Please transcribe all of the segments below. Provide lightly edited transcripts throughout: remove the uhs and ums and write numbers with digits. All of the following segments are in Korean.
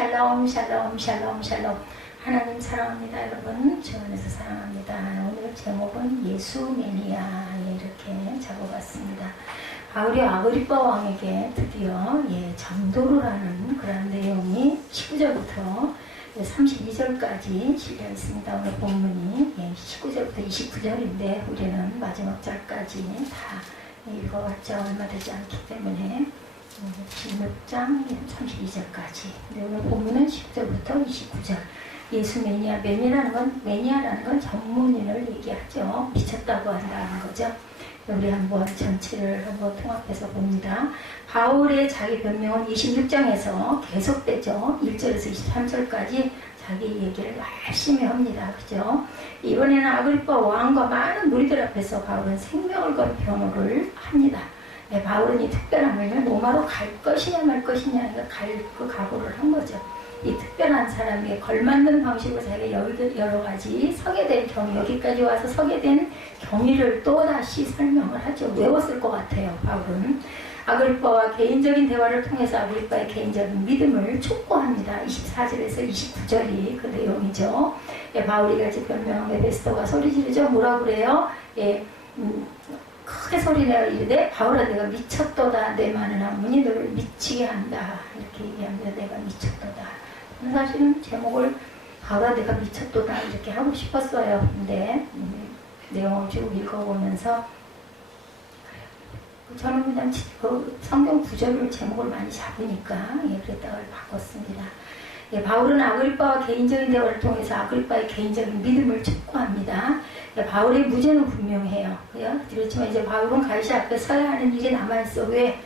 샬롬 샬롬 샬롬 샬롬. 하나님 사랑합니다. 여러분 주 안에서 사랑합니다. 오늘 제목은 예수 매니아 이렇게 적어봤습니다. 바울이 아그리빠 왕에게 드디어 전도를 하는 그런 내용이 19절부터 32절까지 실려 있습니다. 오늘 본문이 19절부터 29절인데 우리는 마지막 절까지 다 읽어봤자 얼마 되지 않기 때문에 16장 32절까지. 오늘 본문은 10절부터 29절. 예수 매니아, 매니아라는 건 전문인을 얘기하죠. 미쳤다고 한다는 거죠. 우리 한번 전체를 한번 통합해서 봅니다. 바울의 자기 변명은 26장에서 계속되죠. 1절에서 23절까지 자기 얘기를 열심히 합니다. 그죠? 이번에는 아그리빠 왕과 많은 무리들 앞에서 바울은 생명을 건 변호를 합니다. 바울은 이 특별함을 로마로 갈 것이냐 말 것이냐 갈 그 각오를 한 거죠. 이 특별한 사람에 걸맞는 방식으로 자기가 여러 가지 서게 된 경위, 여기까지 와서 서게 된 경위를 또 다시 설명을 하죠. 외웠을 것 같아요. 바울은 아그리빠와 개인적인 대화를 통해서 아그리빠의 개인적인 믿음을 촉구합니다. 24절에서 29절이 그 내용이죠. 바울이 같이 변명한 베스터가 소리 지르죠. 뭐라고 그래요? 크게 소리내어 이르되 바울아 내가 미쳤도다. 내 많은 학문이 너를 미치게 한다. 이렇게 얘기합니다. 내가 미쳤도다. 사실은 제목을 바울아 내가 미쳤도다 이렇게 하고 싶었어요. 근데 내용을 쭉 읽어보면서 저는 그냥 그 성경 구절을 제목을 많이 잡으니까 그랬다가 바꿨습니다. 바울은 아그리빠와 개인적인 대화를 통해서 아그리빠의 개인적인 믿음을 촉구합니다. 바울의 무죄는 분명해요. 그렇지만 이제 바울은 가이사 앞에 서야 하는 일이 남아있어. 왜?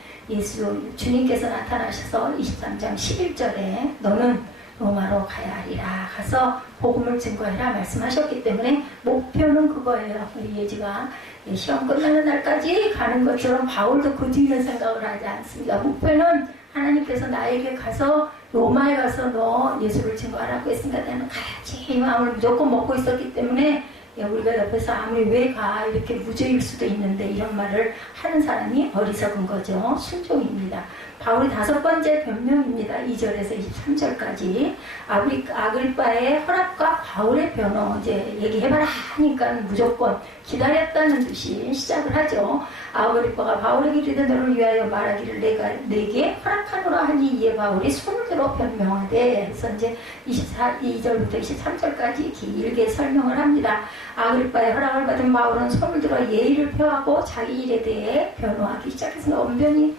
주님께서 나타나셔서 23장 11절에 너는 로마로 가야 하리라. 가서 복음을 증거해라 말씀하셨기 때문에 목표는 그거예요. 우리 예지가 시험 끝나는 날까지 가는 것처럼 바울도 그 뒤는 생각을 하지 않습니다. 목표는 하나님께서 나에게 가서 로마에 가서 너 예수를 증거하라고 했으니까 나는 가야지 이 마음을 무조건 먹고 있었기 때문에 우리가 옆에서 아무리 왜 가 이렇게 무죄일 수도 있는데 이런 말을 하는 사람이 어리석은 거죠. 순종입니다. 바울이 5번째 변명입니다. 2절에서 23절까지 아그리빠의 허락과 바울의 변호 이제 얘기해봐라 하니까 무조건 기다렸다는 듯이 시작을 하죠. 아그리빠가 바울에게 이르되 너를 위하여 말하기를 내가 내게 허락하노라 하니 이에 바울이 손을 들어 변명하되 그래서 이제 22절부터 23절까지 길게 설명을 합니다. 아그리빠의 허락을 받은 바울은 손을 들어 예의를 표하고 자기 일에 대해 변호하기 시작해서 언변이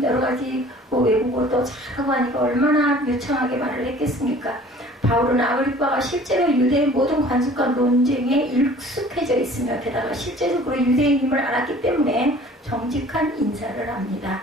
여러 가지 외국어도 잘하고 하니까 얼마나 유창하게 말을 했겠습니까? 바울은 아그리빠가 실제로 유대인 모든 관습과 논쟁에 익숙해져 있으며 게다가 실제적으로 유대인임을 알았기 때문에 정직한 인사를 합니다.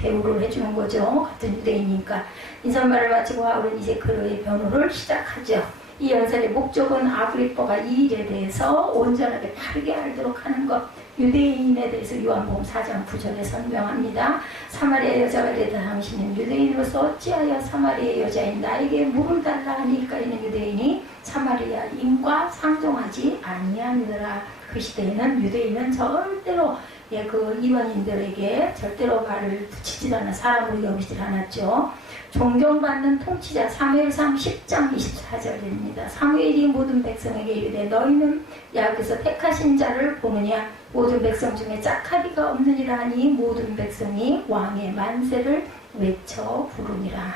대우를 해주는 거죠. 같은 유대인이니까. 인사말을 마치고 바울은 이제 그의 변호를 시작하죠. 이 연설의 목적은 아그리빠가 이 일에 대해서 온전하게 바르게 알도록 하는 것. 유대인에 대해서 요한복음 4장 9절에 설명합니다. 사마리아 여자가 되다 당신은 유대인으로서 어찌하여 사마리아 여자인 나에게 물을 달라 하니까 이는 유대인이 사마리아인과 상종하지 아니하느라. 그 시대에는 유대인은 절대로 그 이방인들에게 절대로 발을 붙이지 않아 사람으로 여기지 않았죠. 존경받는 통치자 사무엘상 10장 24절입니다. 사무엘이 모든 백성에게 이르되 너희는 야곱에서 택하신 자를 보느냐 모든 백성 중에 짝하리가 없느니라 하니 모든 백성이 왕의 만세를 외쳐 부르니라.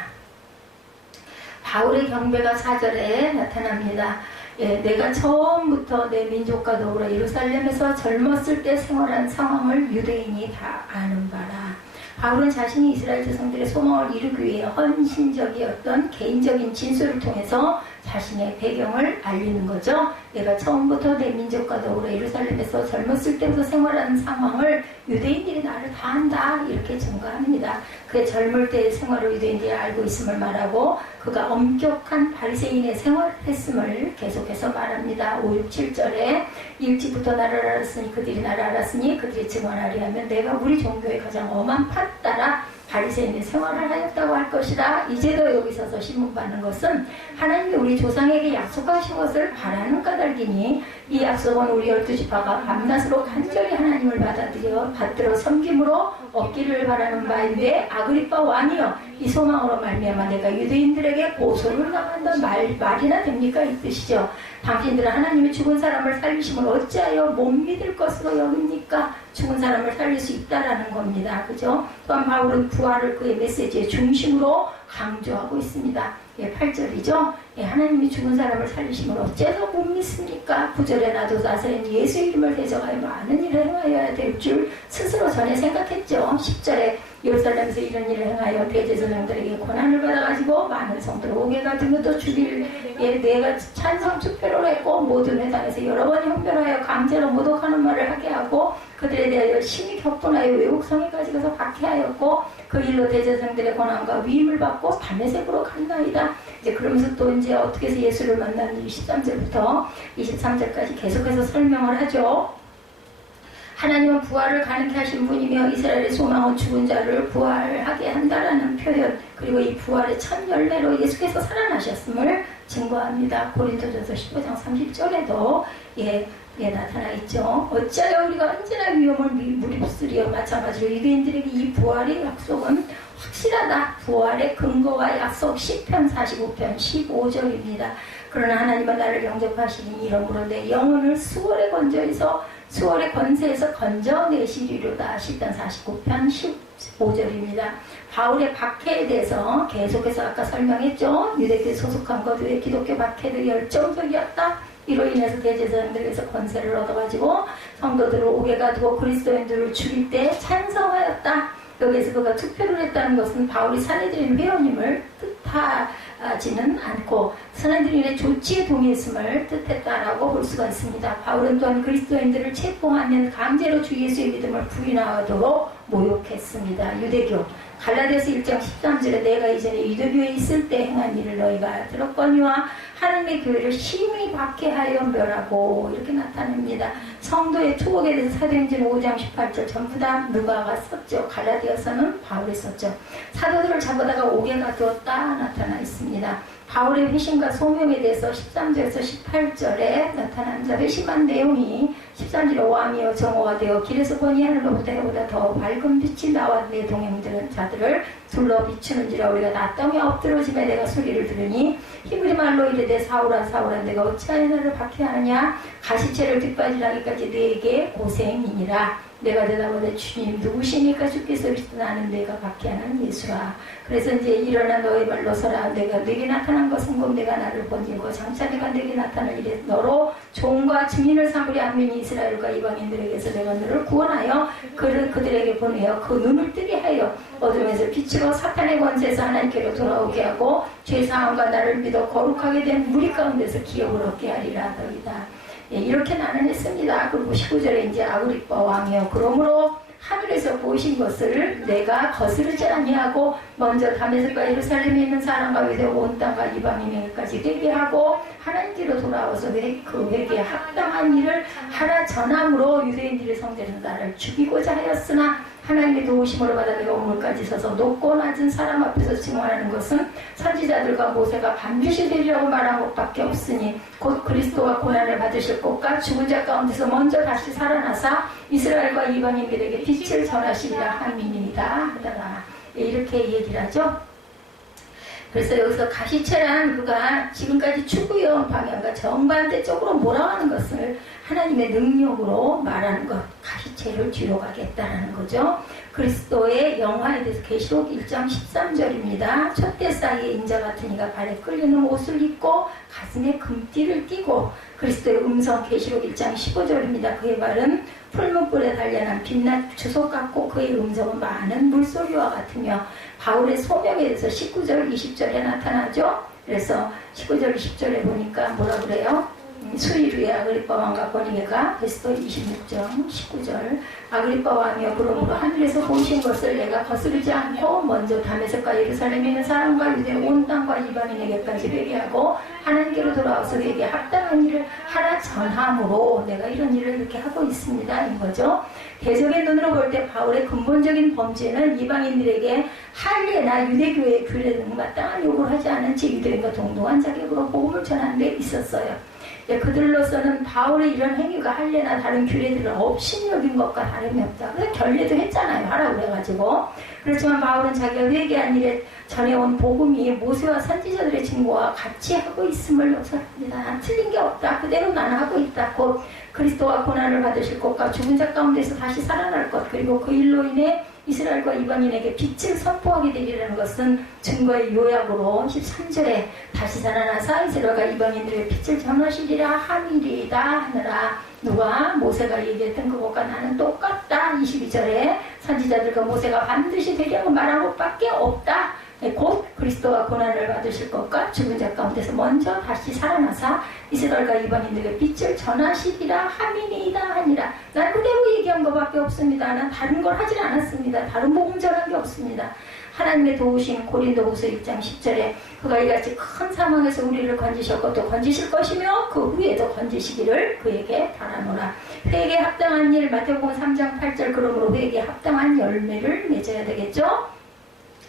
바울의 경배가 4절에 나타납니다. 내가 처음부터 내 민족과 더불어 예루살렘에서 젊었을 때 생활한 상황을 유대인이 다 아는 바라. 바울은 자신이 이스라엘 자손들의 소망을 이루기 위해 헌신적이었던 개인적인 진술을 통해서 자신의 배경을 알리는 거죠. 내가 처음부터 내 민족과 더불어 예루살렘에서 젊었을 때부터 생활하는 상황을 유대인들이 나를 다 안다 이렇게 증거합니다. 그의 젊을 때의 생활을 유대인들이 알고 있음을 말하고 그가 엄격한 바리새인의 생활을 했음을 계속해서 말합니다. 5, 6, 7절에 일찍부터 나를 알았으니 그들이 나를 알았으니 그들이 증언하리 하면 내가 우리 종교의 가장 엄한 판 따라 바리새인의 생활을 하였다고 할 것이라. 이제도 여기 서서 신문받는 것은 하나님이 우리 조상에게 약속하신 것을 바라는 까닭이니 이 약속은 우리 12지파가 밤낮으로 간절히 하나님을 받들어 섬김으로 얻기를 바라는 바인데 아그리빠 왕이여 이 소망으로 말미암아 내가 유대인들에게 고소를 당한다는 말이나 됩니까? 이 뜻이죠. 당신들은 하나님이 죽은 사람을 살리심을 어찌하여 못 믿을 것으로 여깁니까? 죽은 사람을 살릴 수 있다라는 겁니다. 그죠? 또한 바울은 부활을 그의 메시지의 중심으로 강조하고 있습니다. 8절이죠. 하나님이 죽은 사람을 살리심을 어째서 못 믿습니까? 9절에 나도 나사렛 예수 이름을 대적하여 많은 일을 행하여야 될 줄 스스로 전에 생각했죠. 10절에 예루살렘에서 이런 일을 행하여 대제사장들에게 고난을 받아가지고 많은 성도를 옥에가 등에도 죽일 내가 찬성 투표를 했고 모든 회당에서 여러 번 형별하여 강제로 모독하는 말을 하게 하고 그들에 대하여 심히 격분하여 외국성에까지 가서 박해하였고 그 일로 대제사장들의 고난과 위임을 받고 다메섹으로 간나이다. 이제 그러면서 또 이제 어떻게 해서 예수를 만났는지 13절부터 23절까지 계속해서 설명을 하죠. 하나님은 부활을 가능케 하신 분이며 이스라엘의 소망은 죽은 자를 부활하게 한다라는 표현, 그리고 이 부활의 첫 열매로 예수께서 살아나셨음을 증거합니다. 고린도전서 15장 30절에도 나타나 있죠. 어찌하여 우리가 언제나 위험을 무릅쓰리여. 마찬가지로 유대인들에게 이 부활의 약속은 확실하다. 부활의 근거와 약속 10편 45편 15절입니다. 그러나 하나님은 나를 영접하시니 이러므로 내 영혼을 수월의 권세에서 건져내시리로다. 10편 49편 15절입니다. 바울의 박해에 대해서 계속해서 아까 설명했죠. 유대교에 소속한 것 외에 기독교 박해도 열정적이었다. 이로 인해서 대제사장들에게서 권세를 얻어가지고 성도들을 옥에 가두고 그리스도인들을 죽일 때 찬성하였다. 여기에서 그가 투표를 했다는 것은 바울이 산헤드린 회원임을 뜻하지는 않고 산헤드린의 조치에 동의했음을 뜻했다라고 볼 수가 있습니다. 바울은 또한 그리스도인들을 체포하면 강제로 주 예수의 믿음을 부인하도록 모욕했습니다. 유대교 갈라디아서 1장 13절에 내가 이전에 유대교에 있을 때 행한 일을 너희가 들었거니와 하나님의 교회를 심히 박해하여 멸하고 이렇게 나타냅니다. 성도의 투옥에 대해서 사도행전 5장 18절 전부 다 누가가 썼죠. 갈라디아서는 바울이 썼죠. 사도들을 잡아다가 옥에 가두었다 나타나 있습니다. 바울의 회심과 소명에 대해서 13절에서 18절에 나타난 자 회심한 내용이 13절에 왕이여 정오가 되어 길에서 보니 하늘로부터 해보다 더 밝은 빛이 나와 내 동행들은 자들을 둘러 비추는지라. 우리가 나땅에 엎드러짐에 내가 소리를 들으니 히브리 말로 이르되 사울아 사울아 내가 어찌하여 나를 박해하느냐. 가시체를 뒷바지라기까지 내게 고생이니라. 내가 대답하되 주님 누구시니까 주께서 이르시되 나는 내가 박해하는 예수라. 그래서 이제 일어나 너의 발로 서라. 내가 내게 나타난 것은 곧 내가 나를 번지고 장차 내가 내게 나타날 일에 너로 종과 증인을 삼으려 함이니 이스라엘과 이방인들에게서 내가 너를 구원하여 그들에게 보내어 그 눈을 뜨게 하여 어둠에서 빛으로 사탄의 권세에서 하나님께로 돌아오게 하고 죄사함과 나를 믿어 거룩하게 된 무리 가운데서 기업을 얻게 하리라. 너희다. 이렇게 나눠냈습니다. 그리고 19절에 이제 아그리빠 왕이여 그러므로 하늘에서 보신 것을 내가 거스르지 아니하고 먼저 다메섹과 예루살렘에 있는 사람과 유대 온 땅과 이방인에게까지 회개하고 하나님께로 돌아와서 그 회개에 합당한 일을 하라 전함으로 유대인들의 성전에서 나를 죽이고자 하였으나 하나님의 도우심으로 받아 내가 우물까지 서서 높고 낮은 사람 앞에서 증언하는 것은 선지자들과 모세가 반드시 되리라고 말한 것밖에 없으니 곧 그리스도가 고난을 받으실 것과 죽은 자 가운데서 먼저 다시 살아나사 이스라엘과 이방인들에게 빛을 전하시리라 함이니이다 하더라. 이렇게 얘기를 하죠. 그래서 여기서 가시체란 그가 지금까지 추구해온 방향과 정반대쪽으로 몰아가는 것을 하나님의 능력으로 말하는 것, 가시체를 뒤로 가겠다라는 거죠. 그리스도의 영화에 대해서 계시록 1장 13절입니다. 촛대 사이에 인자 같은 이가 발에 끌리는 옷을 입고 가슴에 금띠를 띠고 그리스도의 음성 계시록 1장 15절입니다. 그의 발은 풀무불에 단련한 빛난 주석 같고 그의 음성은 많은 물소리와 같으며 바울의 소명에 대해서 19절 20절에 나타나죠. 그래서 19절 20절에 보니까 뭐라 그래요? 수일후에 아그리빠 왕과 버니게가 베스도 26장 19절 아그리빠 왕이여 그러므로 하늘에서 보신 것을 내가 거스르지 않고 먼저 다메섹과 예루살렘에 있는 사람과 유대 온 땅과 이방인에게까지 회개하고 하나님께로 돌아와서 회개에 합당한 일을 하라 전함으로 내가 이런 일을 이렇게 하고 있습니다. 인 거죠. 대적의 눈으로 볼 때 바울의 근본적인 범죄는 이방인들에게 할례나 유대교의 규례 등 마땅한 요구를 하지 않은 채 유대인과 동등한 자격으로 복음을 전하는 데 있었어요. 그들로서는 바울의 이런 행위가 할례나 다른 규례들을 업신여긴 것과 다름이 없다. 그래서 결례도 했잖아요. 하라고 그래가지고. 그렇지만 바울은 자기가 회개한 일에 전해온 복음이 모세와 선지자들의 증거와 같이 하고 있음을 역설합니다. 틀린 게 없다. 그대로 나는 하고 있다. 곧 그리스도가 고난을 받으실 것과 죽은 자 가운데서 다시 살아날 것, 그리고 그 일로 인해 이스라엘과 이방인에게 빛을 선포하게 되리라는 것은 증거의 요약으로 13절에 다시 살아나사 이스라엘과 이방인들의 빛을 전하시리라 함이리이다 하느라, 누가 모세가 얘기했던 그것과 나는 똑같다. 22절에 선지자들과 모세가 반드시 되리라고 말한 것밖에 없다. 곧 그리스도가 고난을 받으실 것과 죽은 자 가운데서 먼저 다시 살아나사 이스라엘과 이방인들에게 빛을 전하시리라 함이니이다 하니라. 난 그대로 얘기한 것밖에 없습니다. 난 다른 걸 하질 않았습니다. 다른 복음 전한 게 없습니다. 하나님의 도우신 고린도후서 6장 10절에 그가 이같이 큰 상황에서 우리를 건지셨고 또 건지실 것이며 그 후에도 건지시기를 그에게 바라노라. 회개에 합당한 일, 마태복음 3장 8절, 그러므로 회개에 합당한 열매를 맺어야 되겠죠.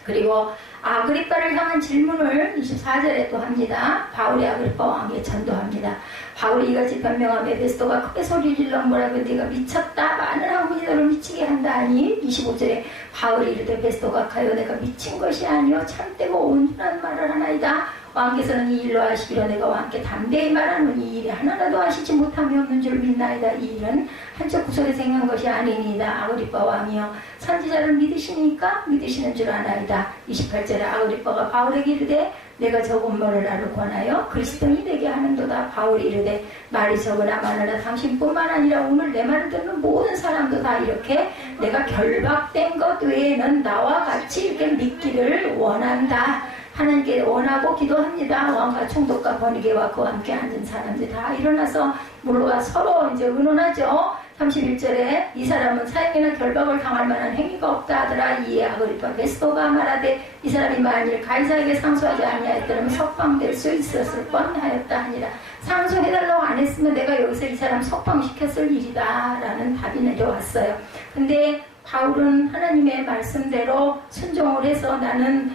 그리고 아그리빠를 향한 질문을 24절에 또 합니다. 바울이 아그리빠 왕에게 전도합니다. 바울이 이같이 변명하며 베스토가 크게 소리를 질러 뭐라고, 네가 미쳤다. 많은 한국인이 너를 미치게 한다 하니 25절에 바울이 이르되 베스토가 가요 내가 미친 것이 아니요 참되고 온전한 말을 하나이다. 왕께서는 이 일로 하시기로 내가 왕께 담대히 말하노니 이 일이 하나라도 하시지 못함이 없는 줄 믿나이다. 이 일은 한쪽 구석에 생긴 것이 아니니이다. 아그리빠 왕이여 선지자를 믿으시니까 믿으시는 줄 아나이다. 28절에 아그리빠가 바울에게 이르되 내가 적은 말을 나를 권하여 그리스도인이 되게 하는도다. 바울이 이르되 말이 적으나 많으나 당신뿐만 아니라 오늘 내 말을 듣는 모든 사람도 다 이렇게 내가 결박된 것 외에는 나와 같이 이렇게 믿기를 원한다. 하나님께 원하고 기도합니다. 왕과 총독과 번이게와 그와 함께 앉은 사람들 다 일어나서 물러가 서로 이제 의논하죠. 31절에 이 사람은 사형이나 결박을 당할 만한 행위가 없다 하더라. 이에 아그리빠 베스토가 말하되 이 사람이 만일 가이사에게 상소하지 아니하였더라면 석방될 수 있었을 뻔하였다 하니라. 상소해달라고 안 했으면 내가 여기서 이 사람 석방시켰을 일이다 라는 답이 내려왔어요. 근데 바울은 하나님의 말씀대로 순종을 해서 나는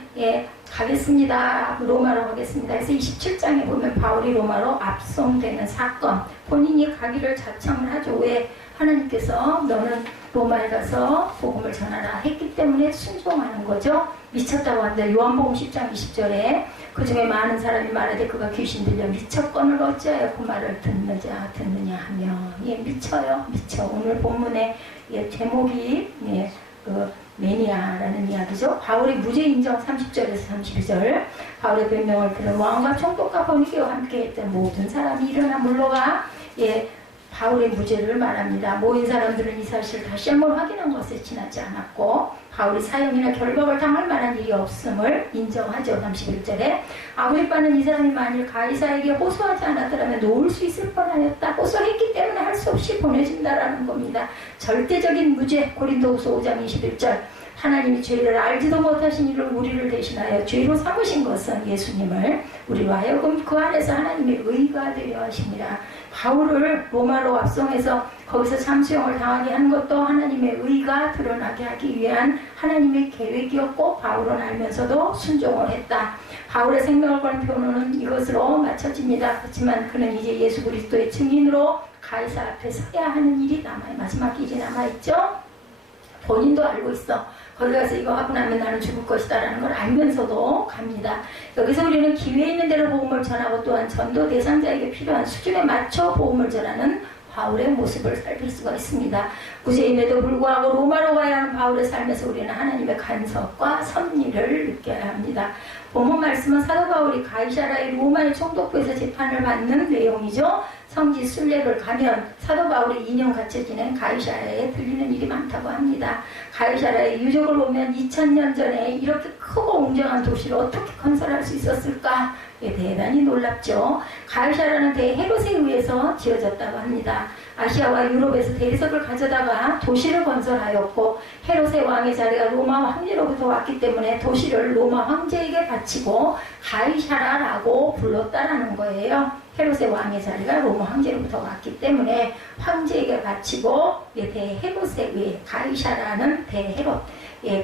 가겠습니다. 로마로 가겠습니다. 그래서 27장에 보면 바울이 로마로 압송되는 사건, 본인이 가기를 자청을 하죠. 왜? 하나님께서 너는 로마에 가서 복음을 전하라 했기 때문에 순종하는 거죠. 미쳤다고 합니다. 요한복음 10장 20절에 그 중에 많은 사람이 말하되 그가 귀신 들려 미쳤건을 어찌하여 그 말을 듣느냐 하며, 미쳐요. 미쳐. 오늘 본문의 제목이 매니아라는 이야기죠. 바울의 무죄 인정 30절에서 32절. 바울의 변명을 들은 왕과 총독과 번이게와 함께 했던 모든 사람이 일어나 물러가 바울의 무죄를 말합니다. 모인 사람들은 이 사실을 다시 한번 확인한 것에 지나지 않았고 바울이 사형이나 결박을 당할 만한 일이 없음을 인정하죠. 31절에 아그리빠는 이 사람이 만일 가이사에게 호소하지 않았더라면 놓을 수 있을 뻔하였다. 호소했기 때문에 할 수 없이 보내준다라는 겁니다. 절대적인 무죄. 고린도후서 5장 21절 하나님이 죄를 알지도 못하신 이를 우리를 대신하여 죄로 삼으신 것은 예수님을 우리로 하여금 그 안에서 하나님의 의가 되려 하심이라. 바울을 로마로 압송해서 거기서 참수형을 당하게 한 것도 하나님의 의가 드러나게 하기 위한 하나님의 계획이었고 바울은 알면서도 순종을 했다. 바울의 생명을 거는 표현은 이것으로 마쳐집니다. 그렇지만 그는 이제 예수 그리스도의 증인으로 가이사 앞에 서야 하는 일이 마지막 길이 남아있죠. 본인도 알고 있어. 거기 가서 이거 하고 나면 나는 죽을 것이다 라는 걸 알면서도 갑니다. 여기서 우리는 기회 있는 대로 복음을 전하고 또한 전도 대상자에게 필요한 수준에 맞춰 복음을 전하는 바울의 모습을 살필 수가 있습니다. 무죄임에도 불구하고 로마로 가야 하는 바울의 삶에서 우리는 하나님의 간섭과 섭리를 느껴야 합니다. 본문 말씀은 사도 바울이 가이사라의 로마의 총독부에서 재판을 받는 내용이죠. 성지 순례를 가면 사도 바울이 2년 갇혀 지낸 가이사라에 들리는 일이 많다고 합니다. 가이사라의 유적을 보면 2000년 전에 이렇게 크고 웅장한 도시를 어떻게 건설할 수 있었을까? 대단히 놀랍죠. 가이사라는 대헤롯에 의해서 지어졌다고 합니다. 아시아와 유럽에서 대리석을 가져다가 도시를 건설하였고 헤롯의 왕의 자리가 로마 황제로부터 왔기 때문에 도시를 로마 황제에게 바치고 가이사라라고 불렀다라는 거예요. 헤롯의 왕의 자리가 로마 황제로부터 왔기 때문에 황제에게 바치고 대헤롯에 의해 가이사라는 대헤롯,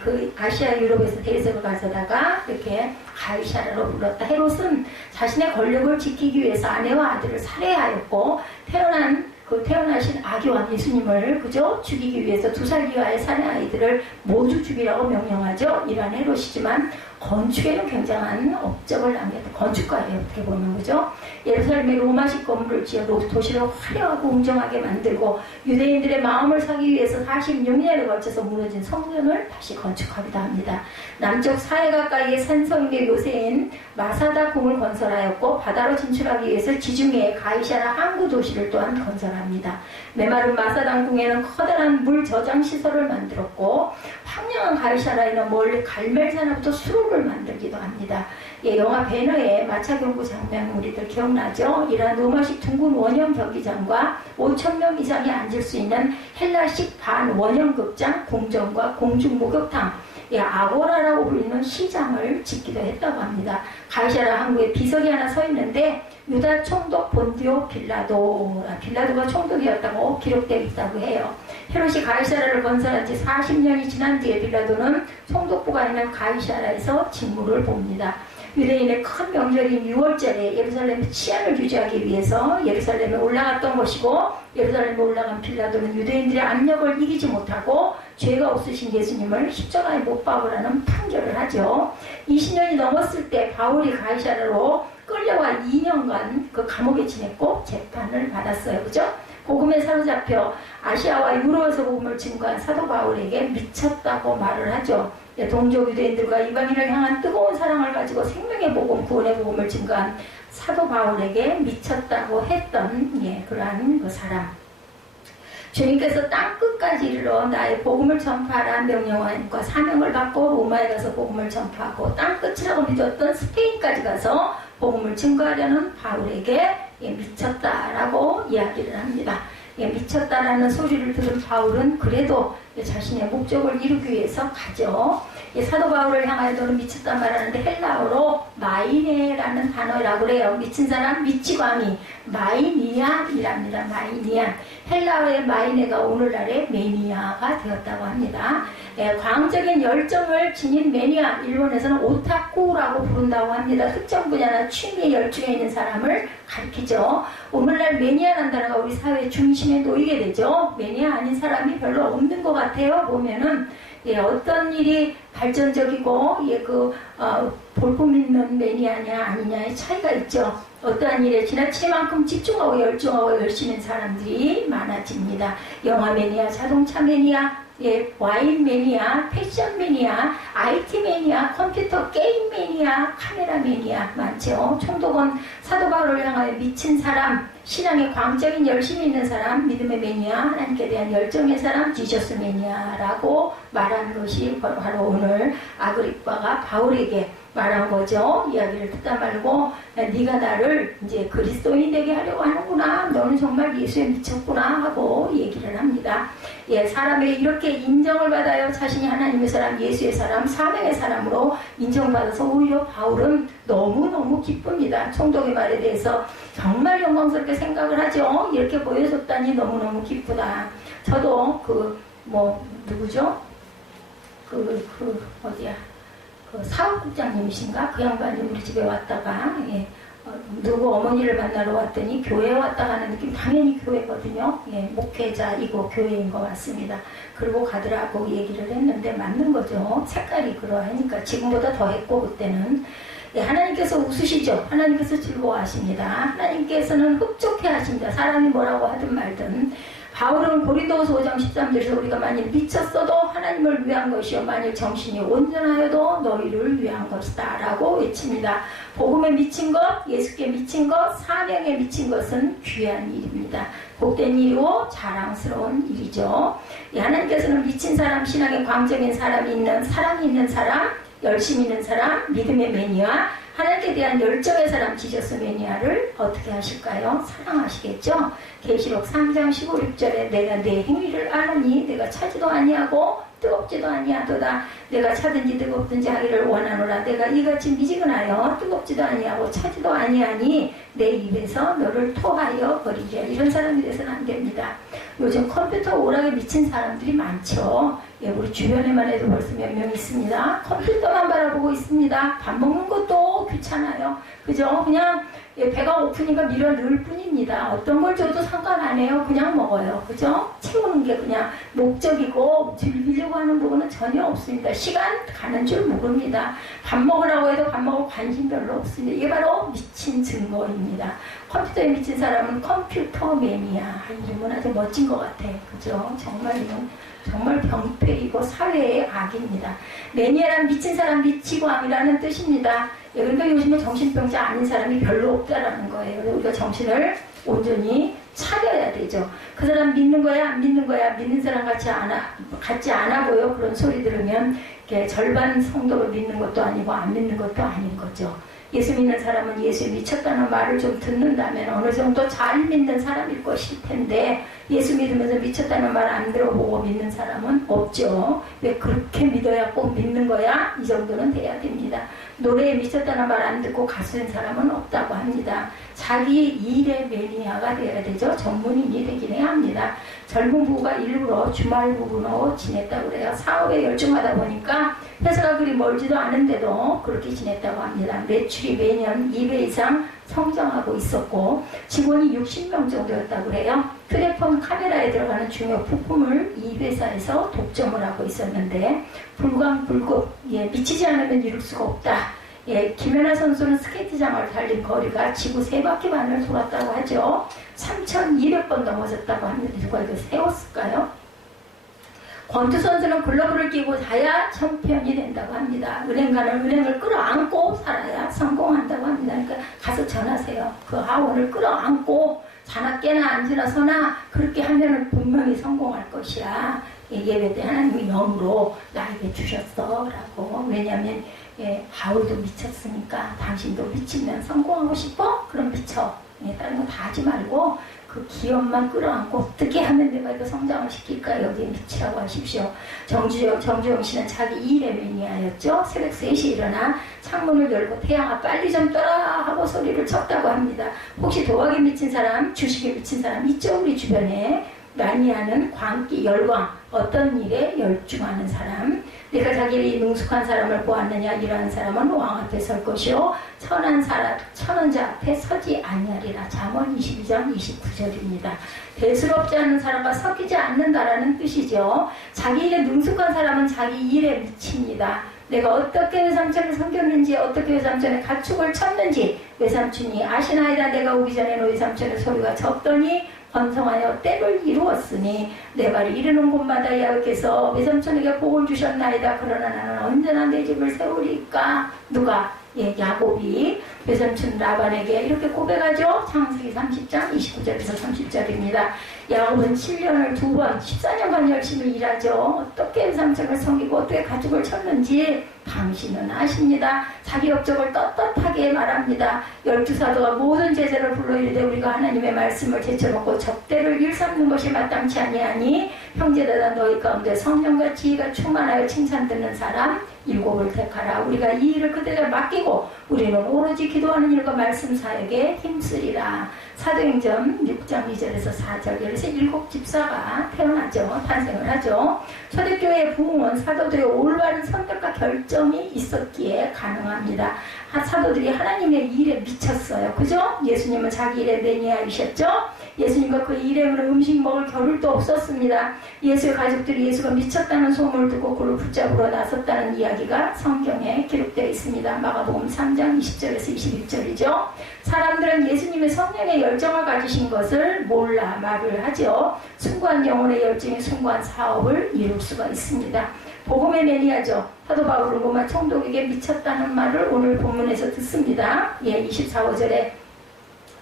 그 아시아 유럽에서 대리석을 가져다가 이렇게 가이사라로 불렀다. 헤롯은 자신의 권력을 지키기 위해서 아내와 아들을 살해하였고 태어난 그 태어나신 아기왕 예수님을 그죠? 죽이기 위해서 2살 이하의 사내 아이들을 모두 죽이라고 명령하죠. 이란 헤롯이지만 건축에는 굉장한 업적을 남겼다. 건축가예요. 어떻게 보면 그죠? 예루살렘의 로마식 건물을 지어 도시를 화려하고 웅장하게 만들고 유대인들의 마음을 사기 위해서 46년에 걸쳐서 무너진 성전을 다시 건축하기도 합니다. 남쪽 사해 가까이의 산성의 요새인 마사다 궁을 건설하였고 바다로 진출하기 위해서 지중해의 가이샤라 항구 도시를 또한 건설합니다. 메마른 마사당 궁에는 커다란 물 저장 시설을 만들었고 황량한 가이샤라에는 멀리 갈멜산부터 수로를 만들기도 합니다. 예, 영화 배너의 마차 경구 장면 우리들 기억나죠? 이러한 로마식 둥근 원형 경기장과 5,000명 이상이 앉을 수 있는 헬라식 반원형 극장, 궁전과 공중 목욕탕, 예, 아고라라고 불리는 시장을 짓기도 했다고 합니다. 가이사라 항구에 비석이 하나 서 있는데 유다 총독 본디오 빌라도가 총독이었다고 기록되어 있다고 해요. 헤롯이 가이사라를 건설한 지 40년이 지난 뒤에 빌라도는 총독부가 있는 가이사라에서 직무를 봅니다. 유대인의 큰 명절인 6월절에 예루살렘의 치안을 유지하기 위해서 예루살렘에 올라갔던 것이고, 예루살렘에 올라간 빌라도는 유대인들의 압력을 이기지 못하고 죄가 없으신 예수님을 십자가에 못 박으라는 판결을 하죠. 20년이 넘었을 때 바울이 가이사라로 끌려와 2년간 그 감옥에 지냈고 재판을 받았어요. 그죠? 복음에 사로잡혀 아시아와 유로에서 복음을 증거한 사도 바울에게 미쳤다고 말을 하죠. 동족 유대인들과 이방인을 향한 뜨거운 사랑을 가지고 생명의 복음, 구원의 복음을 증거한 사도 바울에게 미쳤다고 했던 그러한 그 사람. 주님께서 땅 끝까지 이르러 나의 복음을 전파하라 명령과 사명을 받고 로마에 가서 복음을 전파하고 땅 끝이라고 믿었던 스페인까지 가서 복음을 증거하려는 바울에게 미쳤다라고 이야기를 합니다. 미쳤다라는 소리를 들은 바울은 그래도 자신의 목적을 이루기 위해서 가죠. 사도 바울을 향하여 너는 미쳤단 말하는데 헬라어로 마이네라는 단어라고 그래요. 미친 사람, 미치광이, 마이니안이랍니다. 마이니안. 헬라어의 마이네가 오늘날의 매니아가 되었다고 합니다. 광적인 열정을 지닌 매니아, 일본에서는 오타쿠라고 부른다고 합니다. 특정 분야나 취미에 열중해 있는 사람을 가리키죠. 오늘날 매니아라는 단어가 우리 사회 중심에 놓이게 되죠. 매니아 아닌 사람이 별로 없는 것 같아요. 보면은 어떤 일이 발전적이고 볼품 있는 매니아냐 아니냐의 차이가 있죠. 어떠한 일에 지나치만큼 집중하고 열중하고 열심히 있는 사람들이 많아집니다. 영화 매니아, 자동차 매니아, 와인 매니아, 패션 매니아, IT 매니아, 컴퓨터 게임 매니아, 카메라 매니아 많죠. 총독은 사도 바울을 향하여 미친 사람, 신앙에 광적인 열심이 있는 사람, 믿음의 매니아, 하나님께 대한 열정의 사람, 지저스 매니아라고 말한 것이 바로 오늘 아그리빠가 바울에게 말한 거죠. 이야기를 듣다 말고 네가 나를 이제 그리스도인이 되게 하려고 하는구나. 너는 정말 예수에 미쳤구나 하고 얘기를 합니다. 사람에게 이렇게 인정을 받아요. 자신이 하나님의 사람, 예수의 사람, 사명의 사람으로 인정받아서 오히려 바울은 너무너무 기쁩니다. 총독의 말에 대해서 정말 영광스럽게 생각을 하죠. 이렇게 보여줬다니 너무너무 기쁘다. 저도 누구죠? 어디야? 사업국장님이신가? 그 양반이 우리 집에 왔다가, 누구 어머니를 만나러 왔더니 교회에 왔다 가는 느낌, 당연히 교회거든요. 목회자이고 교회인 것 같습니다. 그리고 가더라고 얘기를 했는데 맞는 거죠. 색깔이 그러하니까 지금보다 더 했고 그때는. 하나님께서 웃으시죠. 하나님께서 즐거워하십니다. 하나님께서는 흡족해 하십니다. 사람이 뭐라고 하든 말든. 바울은 고린도후서 5장 13절에서 우리가 만일 미쳤어도 하나님을 위한 것이요 만일 정신이 온전하여도 너희를 위한 것이다 라고 외칩니다. 복음에 미친 것, 예수께 미친 것, 사명에 미친 것은 귀한 일입니다. 복된 일이고 자랑스러운 일이죠. 하나님께서는 미친 사람, 신앙에 광적인 사람이 있는 사람, 열심히 있는 사람, 믿음의 매니아, 하나님께 대한 열정의 사람, 지저스 매니아를 어떻게 하실까요? 사랑하시겠죠? 계시록 3장 15, 16절에 내가 내 행위를 아노니 내가 차지도 아니하고 뜨겁지도 아니하도다. 내가 차든지 뜨겁든지 하기를 원하노라. 내가 이같이 미지근하여 뜨겁지도 아니하고 차지도 아니하니 내 입에서 너를 토하여 버리리라. 이런 사람이 돼서는 안 됩니다. 요즘 컴퓨터 오락에 미친 사람들이 많죠. 예, 우리 주변에만 해도 벌써 몇 명 있습니다. 컴퓨터만 바라보고 있습니다. 밥 먹는 것도 귀찮아요. 그죠? 그냥 예, 배가 고프니까 밀어 넣을 뿐입니다. 어떤 걸 줘도 상관 안 해요. 그냥 먹어요. 그죠? 채우는 게 그냥 목적이고 즐기려고 하는 부분은 전혀 없습니다. 시간 가는 줄 모릅니다. 밥 먹으라고 해도 밥 먹을 관심 별로 없습니다. 이게 바로 미친 증거입니다. 컴퓨터에 미친 사람은 컴퓨터 매니아. 이름은 아주 멋진 것 같아. 그죠? 정말 이건 정말 병폐이고 사회의 악입니다. 매니아란 미친 사람, 미치광이라는 뜻입니다. 예, 그러니까 요즘에 정신병자 아닌 사람이 별로 없다라는 거예요. 우리가 정신을 온전히 차려야 되죠. 그 사람 믿는 거야, 안 믿는 거야, 믿는 사람 같지 않아 보여. 그런 소리 들으면 절반 성도를 믿는 것도 아니고 안 믿는 것도 아닌 거죠. 예수 믿는 사람은 예수에 미쳤다는 말을 좀 듣는다면 어느 정도 잘 믿는 사람일 것일 텐데 예수 믿으면서 미쳤다는 말 안 들어보고 믿는 사람은 없죠. 왜 그렇게 믿어야 꼭 믿는 거야? 이 정도는 돼야 됩니다. 노래에 미쳤다는 말 안 듣고 가수인 사람은 없다고 합니다. 자기 일의 매니아가 되어야 되죠. 전문인이 되긴 해야 합니다. 젊은 부부가 일부러 주말 부부로 지냈다고 그래요. 사업에 열중하다 보니까 회사가 그리 멀지도 않은데도 그렇게 지냈다고 합니다. 매출이 매년 2배 이상 성장하고 있었고 직원이 60명 정도였다고 그래요. 휴대폰 카메라에 들어가는 중요 부품을 이 회사에서 독점을 하고 있었는데 불광불급, 예, 미치지 않으면 이룰 수가 없다. 예, 김연아 선수는 스케이트장을 달린 거리가 지구 3바퀴만을 돌았다고 하죠. 3,200번 넘어졌다고 합니다. 누가 이거 세웠을까요? 권투 선수는 글러브를 끼고 자야 챔피언이 된다고 합니다. 은행가는 은행을 끌어안고 살아야 성공한다고 합니다. 그러니까 가서 전하세요. 그 하원을 끌어안고 자나 깨나 앉으나 서나 그렇게 하면은 분명히 성공할 것이야. 예배 때 하나님이 영으로 나에게 주셨어 라고. 왜냐하면 예, 바울도 미쳤으니까 당신도 미치면 성공하고 싶어? 그럼 미쳐. 예, 다른 거 다 하지 말고 그 기업만 끌어안고 어떻게 하면 내가 이거 성장을 시킬까 여기에 미치라고 하십시오. 정주영 씨는 자기 일의 매니아였죠. 새벽 3시에 일어나 창문을 열고 태양아 빨리 좀 떠라 하고 소리를 쳤다고 합니다. 혹시 도박에 미친 사람, 주식에 미친 사람 있죠? 우리 주변에. 매니아는 광기, 열광, 어떤 일에 열중하는 사람. 내가 자기를 능숙한 사람을 보았느냐 이러한 사람은 왕 앞에 설 것이요 천한 자 앞에 서지 아니하리라. 잠언 22장 29절입니다. 대수롭지 않은 사람과 섞이지 않는다라는 뜻이죠. 자기 일에 능숙한 사람은 자기 일에 미칩니다. 내가 어떻게 외삼촌을 섬겼는지 어떻게 외삼촌의 가축을 쳤는지 외삼촌이 아시나이다. 내가 오기 전에 너 외삼촌의 소리가 적더니 번성하여 때를 이루었으니 내 발이 이르는 곳마다 여호와께서 외삼촌에게 복을 주셨나이다. 그러나 나는 언제나 내 집을 세우리까. 누가? 예, 야곱이 외삼촌 라반에게 이렇게 고백하죠. 창세기 30장 29절에서 30절입니다. 야곱은 7년을 2번 14년간 열심히 일하죠. 어떻게 외삼촌을 섬기고 어떻게 가축을 쳤는지 당신은 아십니다. 자기 업적을 떳떳하게 말합니다. 12사도가 모든 제자를 불러 이르되 우리가 하나님의 말씀을 제쳐놓고 접대를 일삼는 것이 마땅치 아니하니 형제들아 너희 가운데 성령과 지혜가 충만하여 칭찬 듣는 사람 7을 택하라. 우리가 이 일을 그들에게 맡기고 우리는 오로지 기도하는 일과 말씀 사역에 힘쓰리라. 사도행전 6장 2절에서 4절 여기서 7 집사가 태어나죠. 탄생을 하죠. 초대교회의 부흥은 사도들의 올바른 선택과 결정이 있었기에 가능합니다. 사도들이 하나님의 일에 미쳤어요. 그죠? 예수님은 자기 일에 매니아이셨죠? 예수님과 그 일행으로 음식 먹을 겨를도 없었습니다. 예수의 가족들이 예수가 미쳤다는 소문을 듣고 그를 붙잡으러 나섰다는 이야기가 성경에 기록되어 있습니다. 마가복음 3장 20절에서 21절이죠. 사람들은 예수님의 성령의 열정을 가지신 것을 몰라 말을 하죠. 숭고한 영혼의 열정이 숭고한 사업을 이룰 수가 있습니다. 복음의 매니아죠. 사도 바울은 로마 총독에게 미쳤다는 말을 오늘 본문에서 듣습니다. 예, 24절에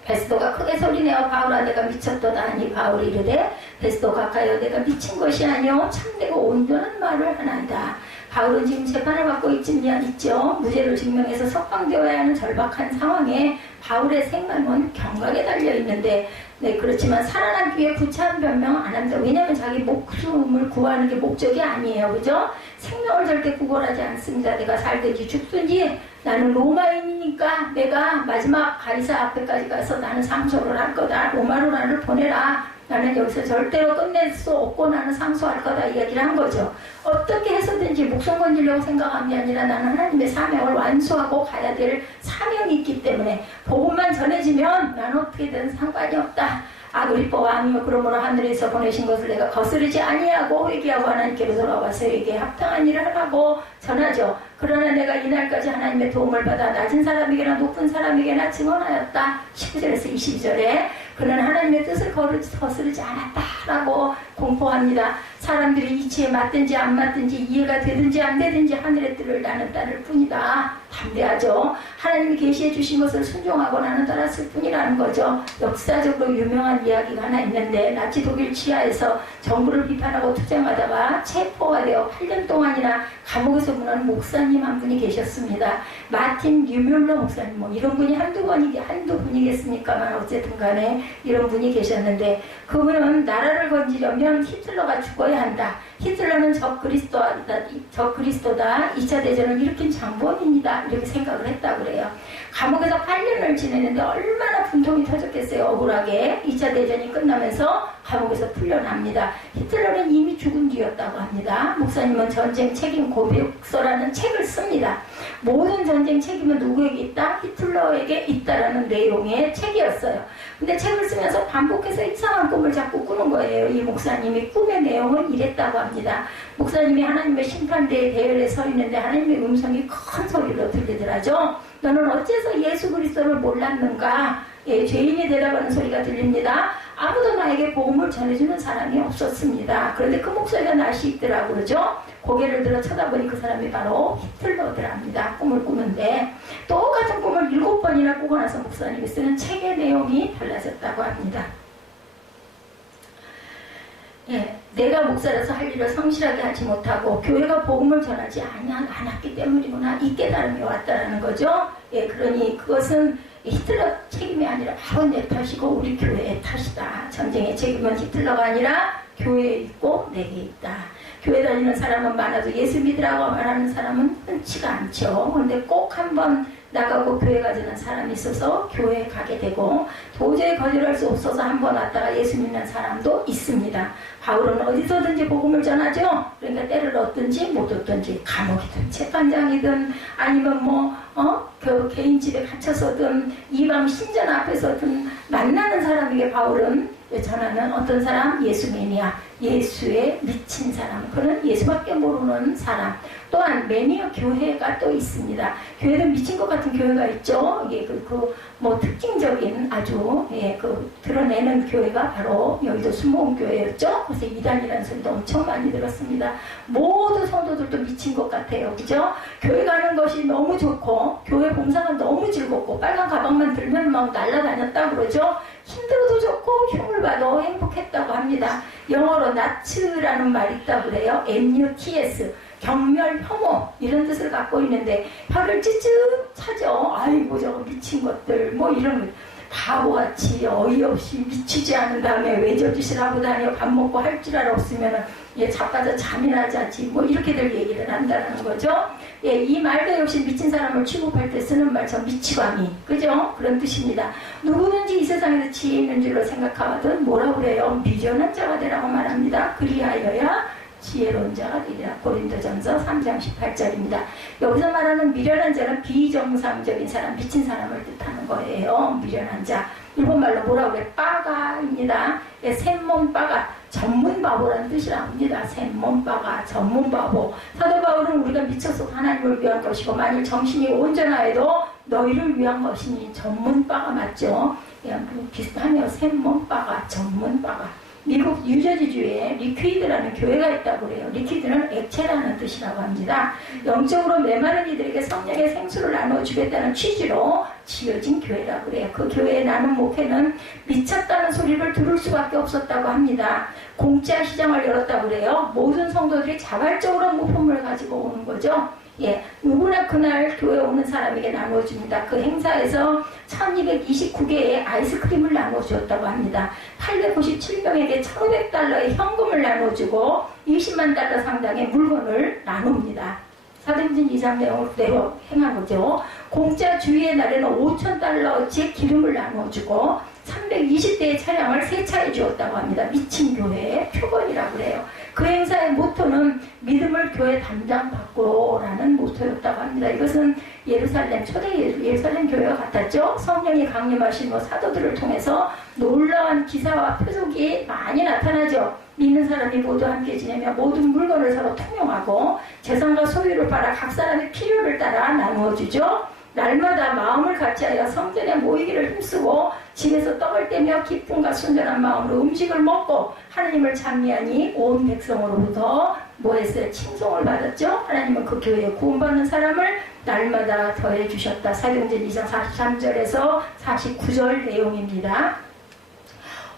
베스도가 크게 소리내어 바울아 내가 미쳤도다 하니 바울이 이르되 베스도 가까이여 내가 미친 것이 아니오 참되고 온전한 말을 하나이다. 바울은 지금 재판을 받고 있죠. 무죄를 증명해서 석방되어야 하는 절박한 상황에 바울의 생명은 경각에 달려있는데 네, 그렇지만 살아남기 위해 구차한 변명 안 합니다. 왜냐하면 자기 목숨을 구하는 게 목적이 아니에요. 그죠? 생명을 절대 구걸하지 않습니다. 내가 살든지 죽든지 나는 로마인이니까 내가 마지막 가이사 앞에까지 가서 나는 상소를 할 거다. 로마로 나를 보내라. 나는 여기서 절대로 끝낼 수 없고 나는 상수할 거다 이야기를 한 거죠. 어떻게 해서든지 목숨 건지려고 생각한 게 아니라 나는 하나님의 사명을 완수하고 가야 될 사명이 있기 때문에 복음만 전해지면 나는 어떻게든 상관이 없다. 아그리빠 왕이여 그러므로 하늘에서 보내신 것을 내가 거스르지 아니하고 회개하고 하나님께로 돌아와서 회개에 합당한 일을 하라고 전하죠. 그러나 내가 이날까지 하나님의 도움을 받아 낮은 사람에게나 높은 사람에게나 증언하였다. 19절에서 22절에 그는 하나님의 뜻을 거스르지 않았다라고 공포합니다. 사람들이 이치에 맞든지 안 맞든지 이해가 되든지 안 되든지 하늘의 뜻을 나는 따를 뿐이다. 담대하죠. 하나님이 계시해 주신 것을 순종하고 나는 따랐을 뿐이라는 거죠. 역사적으로 유명한 이야기가 하나 있는데 나치 독일 치하에서 정부를 비판하고 투쟁하다가 체포가 되어 8년 동안이나 감옥에서 보낸 목사님 한 분이 계셨습니다. 마틴 류뮬러 목사님, 뭐 이런 분이 한두 분이겠습니까만 어쨌든 간에 이런 분이 계셨는데 그분은 나라를 건지려면 히틀러가 죽어야 한다. 히틀러는 적 그리스도다. 2차 대전을 일으킨 장본인이다. 이렇게 생각을 했다고 그래요. 감옥에서 8년을 지내는데 얼마나 분통이 터졌겠어요. 억울하게. 2차 대전이 끝나면서 감옥에서 풀려납니다. 히틀러는 이미 죽은 뒤였다고 합니다. 목사님은 전쟁 책임 고백서라는 책을 씁니다. 모든 전쟁 책임은 누구에게 있다? 히틀러에게 있다라는 내용의 책이었어요. 근데 책을 쓰면서 반복해서 이상한 꿈을 자꾸 꾸는 거예요. 이 목사님이 꿈의 내용은 이랬다고 합니다. 목사님이 하나님의 심판대에 대열에 서 있는데 하나님의 음성이 큰 소리로 들리더라죠. 너는 어째서 예수 그리스도를 몰랐는가? 예, 죄인이 대답하는 소리가 들립니다. 아무도 나에게 복음을 전해주는 사람이 없었습니다. 그런데 그 목소리가 낯이 있더라고 그러죠. 고개를 들어 쳐다보니 그 사람이 바로 히틀러더랍니다. 꿈을 꾸는데 똑같은 꿈을 7번이나 꾸고 나서 목사님이 쓰는 책의 내용이 달라졌다고 합니다. 예, 내가 목사라서 할 일을 성실하게 하지 못하고 교회가 복음을 전하지 않았기 때문이구나. 이 깨달음이 왔다라는 거죠. 예, 그러니 그것은 히틀러 책임이 아니라 바로 내 탓이고 우리 교회의 탓이다. 전쟁의 책임은 히틀러가 아니라 교회에 있고 내게 있다. 교회 다니는 사람은 많아도 예수 믿으라고 말하는 사람은 흔치가 않죠. 그런데 꼭 한번 나가고 교회 가지는 사람이 있어서 교회에 가게 되고 도저히 거절할 수 없어서 한번 왔다가 예수 믿는 사람도 있습니다. 바울은 어디서든지 복음을 전하죠. 그러니까 때를 얻든지 못 얻든지 감옥이든 재판장이든 아니면 그 개인 집에 갇혀서든 이방 신전 앞에서든 만나는 사람에게 바울은 전하는 어떤 사람? 예수맨이야. 예수에 미친 사람. 그는 예수밖에 모르는 사람. 또한 매니어 교회가 또 있습니다. 교회도 미친 것 같은 교회가 있죠. 이게 특징적인 아주 드러내는 교회가 바로 여의도 순복음 교회였죠. 그래서 이단이라는 소리도 엄청 많이 들었습니다. 모두 성도들도 미친 것 같아요. 그죠? 교회 가는 것이 너무 좋고 교회 봉사가 너무 즐겁고 빨간 가방만 들면 막 날아다녔다 그러죠. 힘들어도 좋고 흉을 봐도 행복했다고 합니다. 영어로 나츠라는 말이 있다고 그래요. NUTS. 경멸, 혐오 이런 뜻을 갖고 있는데 혀를 찌찌 차죠. 아이고 저거 미친 것들 이런 바보같이 어이없이 미치지 않은 다음에 왜 저 짓을 하고 다녀. 밥 먹고 할 줄 알아 없으면 자빠져 잠이나 자지 이렇게들 얘기를 한다는 거죠. 예, 이 말도 역시 미친 사람을 취급할 때 쓰는 말, 저 미치광이 그죠? 그런 뜻입니다. 누구든지 이 세상에서 지혜 있는 줄로 생각하거든 뭐라고 그래요? 미련한 자가 되라고 말합니다. 그리하여야 지혜로운 자가 되리라. 고린도전서 3장 18절입니다. 여기서 말하는 미련한 자는 비정상적인 사람, 미친 사람을 뜻하는 거예요. 미련한 자. 일본말로 뭐라고 그래? 빠가입니다. 샘몬 빠가, 전문 바보라는 뜻이라고 합니다. 샘몬 빠가, 전문 바보. 사도 바울은 우리가 미쳐서 하나님을 위한 것이고 만일 정신이 온전하여도 너희를 위한 것이니 전문 빠가 맞죠? 비슷하네요. 샘몬 빠가, 전문 빠가. 미국 뉴저지주에 리퀴드라는 교회가 있다고 그래요. 리퀴드는 액체라는 뜻이라고 합니다. 영적으로 메마른 이들에게 성령의 생수를 나눠주겠다는 취지로 지어진 교회라고 그래요. 그 교회에 나눈 목회는 미쳤다는 소리를 들을 수밖에 없었다고 합니다. 공짜 시장을 열었다고 그래요. 모든 성도들이 자발적으로 물품을 가지고 오는 거죠. 예, 누구나 그날 교회 오는 사람에게 나눠줍니다. 그 행사에서 1229개의 아이스크림을 나눠주었다고 합니다. 897명에게 1500달러의 현금을 나눠주고 20만 달러 상당의 물건을 나눕니다. 사도행전 2장 내용대로 행한 거죠. 공짜 주의의 날에는 5,000달러어치 기름을 나눠주고 320대의 차량을 세차해 주었다고 합니다. 미친 교회의 표본이라고 그래요. 그 행사의 모토는 믿음을 교회 담장 밖으로라는 모토였다고 합니다. 이것은 예루살렘, 초대 예루살렘 교회와 같았죠. 성령이 강림하신 사도들을 통해서 놀라운 기사와 표적이 많이 나타나죠. 믿는 사람이 모두 함께 지내며 모든 물건을 서로 통용하고 재산과 소유를 팔아 각 사람의 필요를 따라 나누어주죠. 날마다 마음을 같이하여 성전에 모이기를 힘쓰고 집에서 떡을 떼며 기쁨과 순전한 마음으로 음식을 먹고 하나님을 찬미하니 온 백성으로부터 뭐했어요? 칭송을 받았죠. 하나님은 그 교회에 구원받는 사람을 날마다 더해 주셨다. 사도행전 2장 43절에서 49절 내용입니다.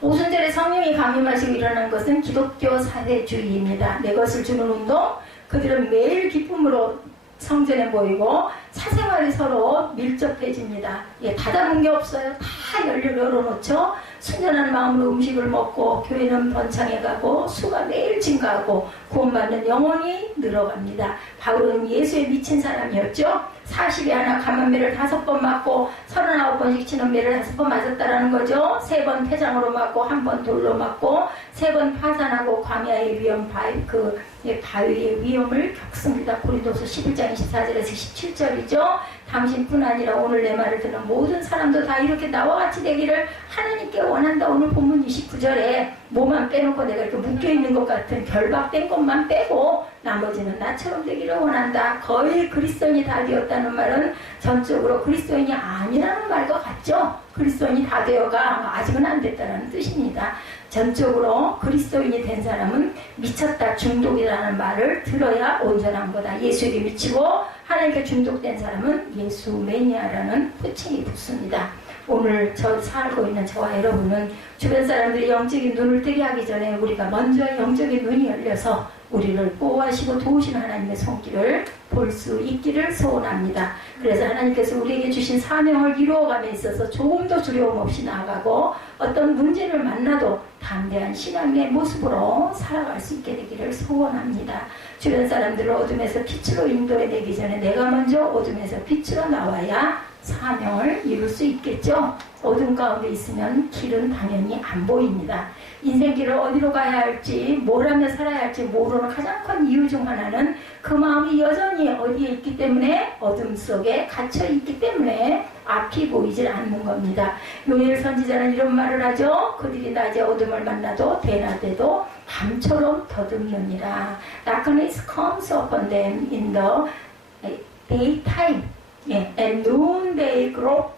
오순절에 성령이 강림하시고 일어난 것은 기독교 사회주의입니다. 내 것을 주는 운동, 그들은 매일 기쁨으로 성전에 모이고 사생활이 서로 밀접해집니다. 닫아놓은 게 없어요. 다 열어놓죠. 순전한 마음으로 음식을 먹고 교회는 번창해 가고 수가 매일 증가하고 구원받는 영혼이 늘어갑니다. 바울은 예수에 미친 사람이었죠. 40에 하나 감한매를 5번 맞고 39번씩 치는 매를 5번 맞았다라는 거죠. 3번 폐장으로 맞고 1번 돌로 맞고 3번 파산하고 광야의 위험 바위의 위험을 겪습니다. 고린도서 11장 24절에서 17절이죠. 당신뿐 아니라 오늘 내 말을 듣는 모든 사람도 다 이렇게 나와 같이 되기를 하나님께 원한다. 오늘 본문 29절에 뭐만 빼놓고 내가 이렇게 묶여있는 것 같은 결박된 것만 빼고 나머지는 나처럼 되기를 원한다. 거의 그리스도인이 다 되었다는 말은 전적으로 그리스도인이 아니라는 말과 같죠. 그리스도인이 다 되어가 아직은 안 됐다는 뜻입니다. 전적으로 그리스도인이 된 사람은 미쳤다, 중독이라는 말을 들어야 온전한 거다. 예수에게 미치고 하나님께 중독된 사람은 예수 매니아라는 호칭이 붙습니다. 오늘 저 살고 있는 저와 여러분은 주변 사람들이 영적인 눈을 뜨게 하기 전에 우리가 먼저 영적인 눈이 열려서 우리를 보호하시고 도우시는 하나님의 손길을 볼 수 있기를 소원합니다. 그래서 하나님께서 우리에게 주신 사명을 이루어감에 있어서 조금 더 두려움 없이 나아가고 어떤 문제를 만나도 담대한 신앙의 모습으로 살아갈 수 있게 되기를 소원합니다. 주변 사람들을 어둠에서 빛으로 인도해내기 전에 내가 먼저 어둠에서 빛으로 나와야 사명을 이룰 수 있겠죠. 어둠 가운데 있으면 길은 당연히 안 보입니다. 인생길을 어디로 가야 할지, 뭘 하며 살아야 할지 모르는 가장 큰 이유 중 하나는 그 마음이 여전히 어디에 있기 때문에, 어둠 속에 갇혀 있기 때문에 앞이 보이질 않는 겁니다. 요엘 선지자는 이런 말을 하죠. 그들이 낮에 어둠을 만나도 대낮에도 밤처럼 더듬느니라. Darkness comes upon them in the daytime, and noonday grope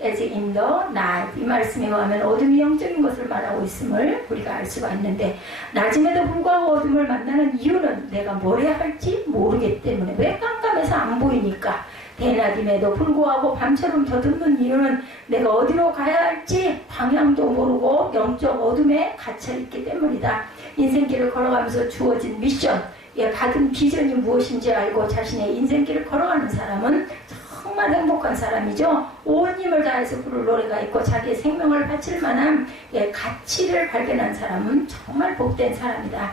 as in the night. 이 말씀에 의하면 어둠이 영적인 것을 말하고 있음을 우리가 알 수가 있는데, 낮임에도 불구하고 어둠을 만나는 이유는 내가 뭘 해야 할지 모르기 때문에, 왜 깜깜해서 안 보이니까. 대낮임에도 불구하고 밤처럼 더듬는 이유는 내가 어디로 가야 할지 방향도 모르고 영적 어둠에 갇혀있기 때문이다. 인생길을 걸어가면서 주어진 미션, 받은 비전이 무엇인지 알고 자신의 인생길을 걸어가는 사람은 정말 행복한 사람이죠. 온 힘을 다해서 부를 노래가 있고 자기의 생명을 바칠 만한 가치를 발견한 사람은 정말 복된 사람이다.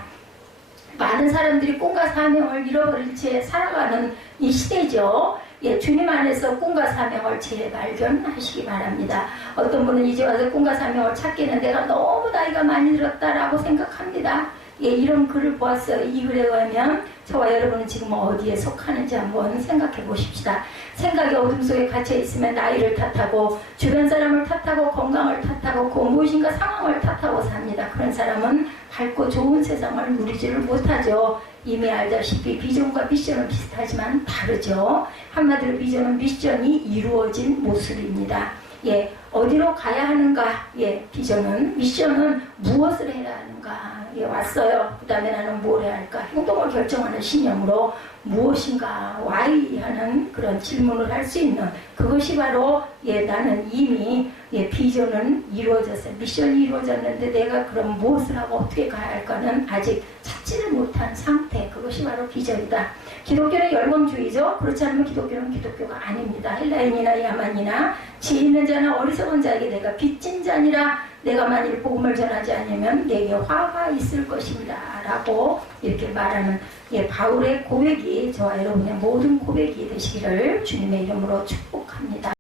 많은 사람들이 꿈과 사명을 잃어버린 채 살아가는 이 시대죠. 주님 안에서 꿈과 사명을 재발견하시기 바랍니다. 어떤 분은 이제 와서 꿈과 사명을 찾기는 내가 너무 나이가 많이 들었다라고 생각합니다. 이런 글을 보았어요. 이 글에 의하면 저와 여러분은 지금 어디에 속하는지 한번 생각해 보십시다. 생각의 어둠 속에 갇혀 있으면 나이를 탓하고 주변 사람을 탓하고 건강을 탓하고 그 무엇인가 상황을 탓하고 삽니다. 그런 사람은 밝고 좋은 세상을 누리지를 못하죠. 이미 알다시피 비전과 미션은 비슷하지만 다르죠. 한마디로 비전은 미션이 이루어진 모습입니다. 어디로 가야 하는가? 비전은, 미션은 무엇을 해야 하는가? 왔어요. 그 다음에 나는 뭘 해야 할까? 행동을 결정하는 신념으로 무엇인가? why? 하는 그런 질문을 할 수 있는 그것이 바로 나는 이미 비전은 이루어졌어요. 미션이 이루어졌는데 내가 그럼 무엇을 하고 어떻게 가야 할까는 아직 찾지를 못한 상태. 그것이 바로 비전이다. 기독교는 열광주의죠. 그렇지 않으면 기독교는 기독교가 아닙니다. 헬라인이나 야만이나 지혜 있는 자나 어리석은 자에게 내가 빚진 자니라. 내가 만일 복음을 전하지 않으면 내게 화가 있을 것입니다. 라고 이렇게 말하는 바울의 고백이 저와 여러분의 모든 고백이 되시기를 주님의 이름으로 축복합니다.